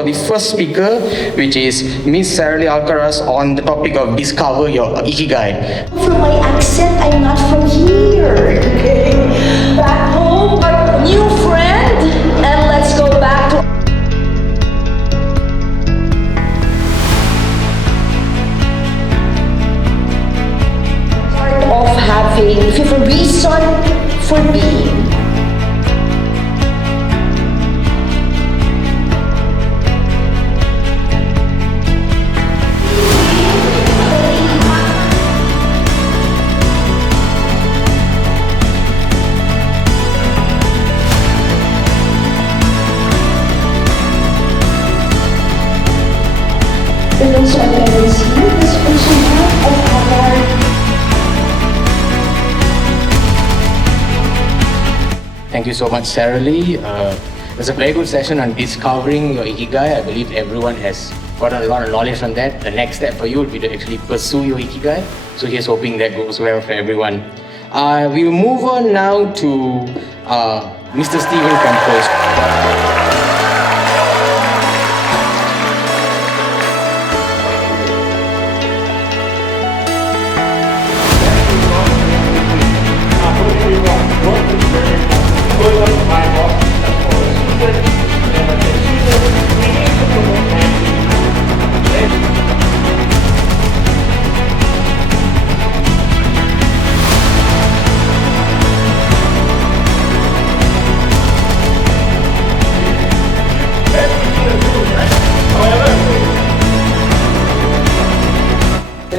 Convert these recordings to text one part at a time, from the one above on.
for the first speaker, which is Miss Sarah Lee Alcaraz, on the topic of discover your Ikigai. From my accent, I'm not from here. Okay. Back home, our new friend, and let's go back to part of having, if you have a reason for being. And also a parents here is also part of our Thank you so much, Sarah Lee. It was a very good session on discovering your Ikigai. I believe everyone has gotten a lot of knowledge from that. The next step for you will be to actually pursue your Ikigai. So here's hoping that goes well for everyone. We will move on now to Mr. Stephen Campos.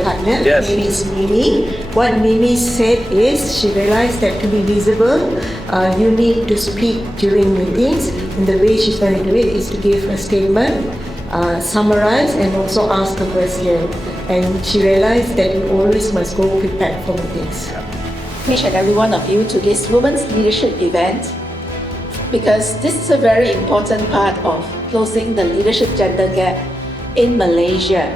Partner, Yes. name is Mimi. What Mimi said is she realized that to be visible, you need to speak during meetings, and the way she's going to do it is to give a statement, summarize, and also ask a question. And she realized that you always must go prepared for meetings. Each and every one of you to this Women's Leadership event, because this is a very important part of closing the leadership gender gap in Malaysia.